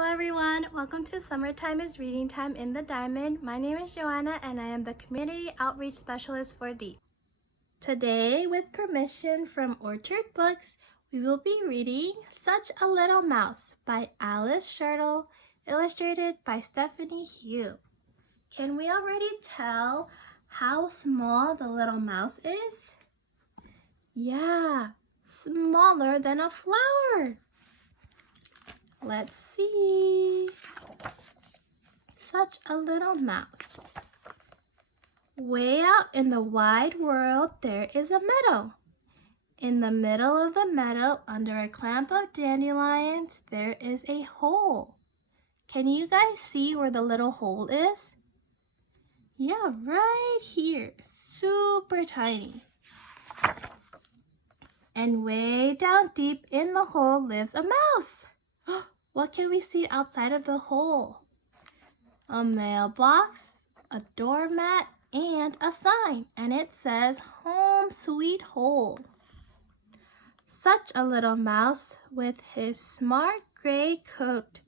Hello everyone, welcome to Summertime is Reading Time in the Diamond. My name is Joanna and I am the Community Outreach Specialist for DEEP. Today, with permission from Orchard Books, we will be reading Such a Little Mouse by Alice Shirtle, illustrated by Stephanie Hugh. Can we already tell how small the little mouse is? Yeah, smaller than a flower. Let's see. Such a little mouse. Way out in the wide world, there is a meadow. In the middle of the meadow, under a clump of dandelions, there is a hole. Can you guys see where the little hole is? Yeah, right here. Super tiny. And way down deep in the hole lives a mouse. What can we see outside of the hole? A mailbox, a doormat, and a sign, and it says, "Home Sweet Hole." Such a little mouse with his smart gray coat,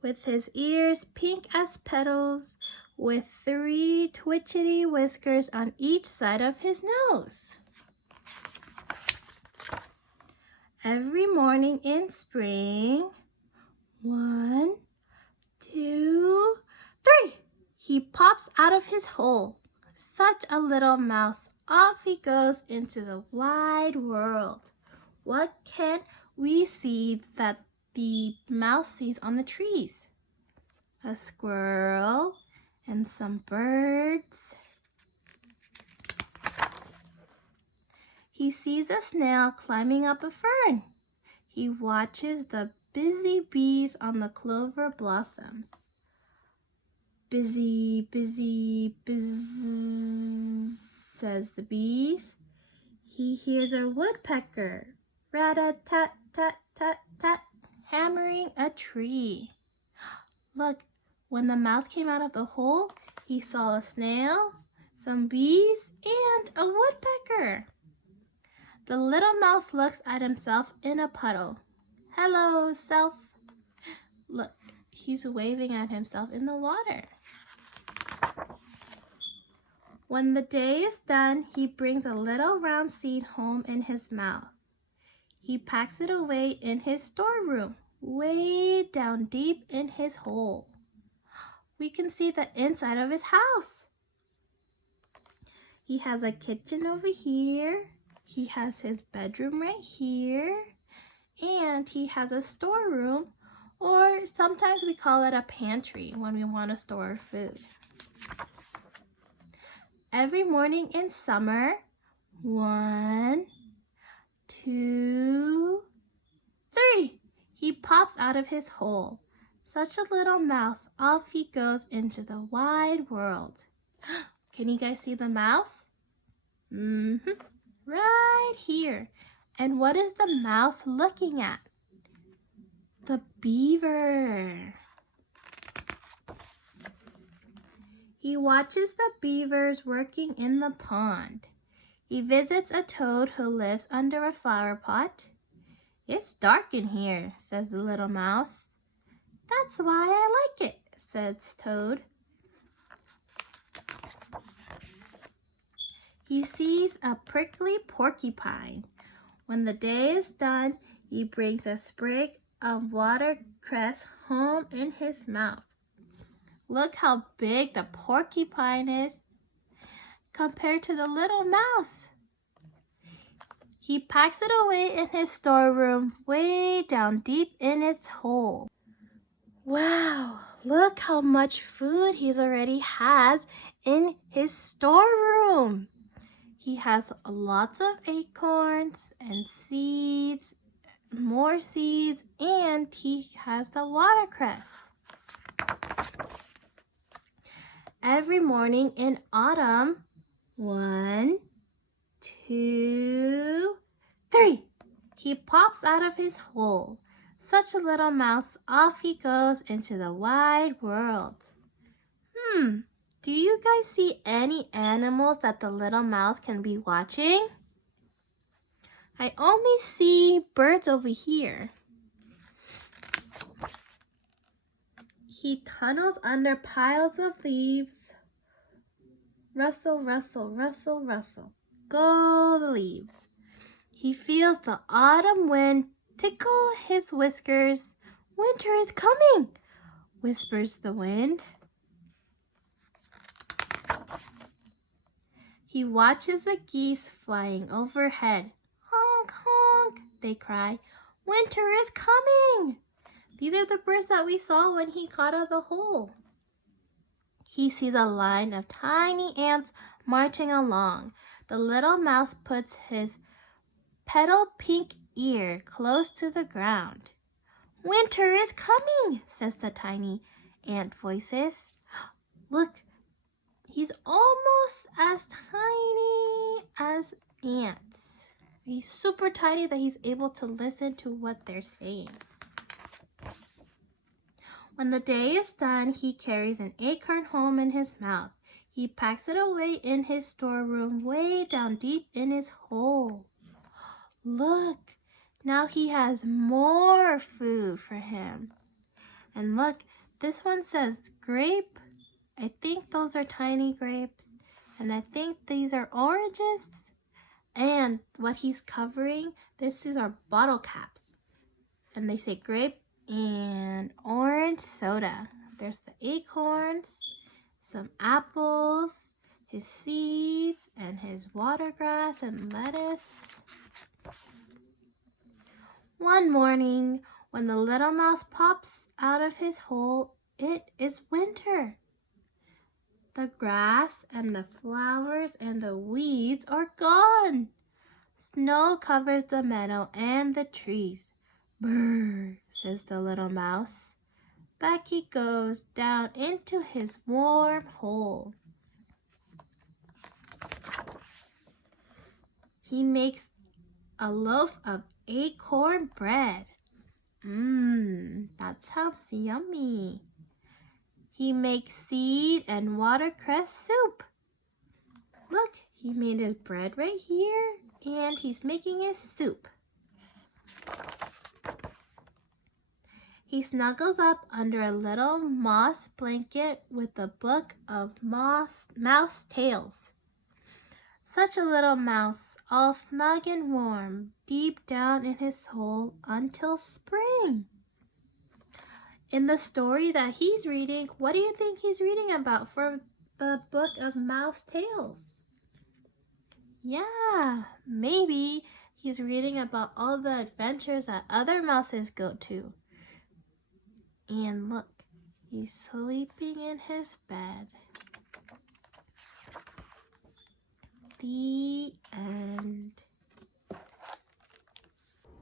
with his ears pink as petals, with 3 twitchety whiskers on each side of his nose. Every morning in spring, 1, 2, 3. He pops out of his hole. Such a little mouse. Off he goes into the wide world. What can we see that the mouse sees on the trees? A squirrel and some birds. He sees a snail climbing up a fern. He watches the busy bees on the clover blossoms. Busy, busy, buzz, says the bees. He hears a woodpecker, rat-a-tat-tat-tat-tat, hammering a tree. Look, when the mouse came out of the hole, he saw a snail, some bees, and a woodpecker. The little mouse looks at himself in a puddle. Hello, self. Look, he's waving at himself in the water. When the day is done, he brings a little round seed home in his mouth. He packs it away in his storeroom, way down deep in his hole. We can see the inside of his house. He has a kitchen over here. He has his bedroom right here. And he has a storeroom, or sometimes we call it a pantry when we want to store food. Every morning in summer, 1, 2, 3, he pops out of his hole. Such a little mouse, off he goes into the wide world. Can you guys see the mouse? Right here. And what is the mouse looking at? The beaver. He watches the beavers working in the pond. He visits a toad who lives under a flower pot. It's dark in here, says the little mouse. That's why I like it, says Toad. He sees a prickly porcupine. When the day is done, he brings a sprig of watercress home in his mouth. Look how big the porcupine is compared to the little mouse. He packs it away in his storeroom, way down deep in its hole. Wow, look how much food he already has in his storeroom. He has lots of acorns and seeds, more seeds, and he has the watercress. Every morning in autumn, 1, 2, 3, he pops out of his hole. Such a little mouse, off he goes into the wide world. Do you guys see any animals that the little mouse can be watching? I only see birds over here. He tunnels under piles of leaves. Rustle, rustle, rustle, rustle. Go the leaves. He feels the autumn wind tickle his whiskers. Winter is coming, whispers the wind. He watches the geese flying overhead. Honk, honk, they cry. Winter is coming. These are the birds that we saw when he got out of the hole. He sees a line of tiny ants marching along. The little mouse puts his petal pink ear close to the ground. Winter is coming, says the tiny ant voices. Look, he's almost as tiny as ants. He's super tiny that he's able to listen to what they're saying. When the day is done, he carries an acorn home in his mouth. He packs it away in his storeroom way down deep in his hole. Look, now he has more food for him. And look, this one says grape. I think those are tiny grapes. And I think these are oranges. And what he's covering, this is our bottle caps. And they say grape and orange soda. There's the acorns, some apples, his seeds, and his watergrass and lettuce. One morning, when the little mouse pops out of his hole, it is winter. The grass and the flowers and the weeds are gone. Snow covers the meadow and the trees. Brr, says the little mouse. Back he goes down into his warm hole. He makes a loaf of acorn bread. That sounds yummy. He makes seed and watercress soup. Look, he made his bread right here, and he's making his soup. He snuggles up under a little moss blanket with a book of mouse tales. Such a little mouse, all snug and warm, deep down in his hole until spring. In the story that he's reading, what do you think he's reading about from the book of Mouse Tales? Yeah, maybe he's reading about all the adventures that other mouses go to. And look, he's sleeping in his bed. The end.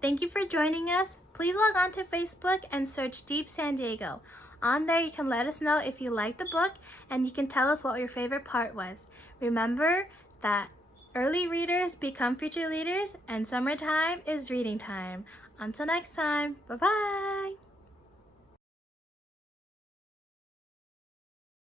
Thank you for joining us. Please log on to Facebook and search Deep San Diego. On there, you can let us know if you like the book, and you can tell us what your favorite part was. Remember that early readers become future leaders, and summertime is reading time. Until next time, bye-bye.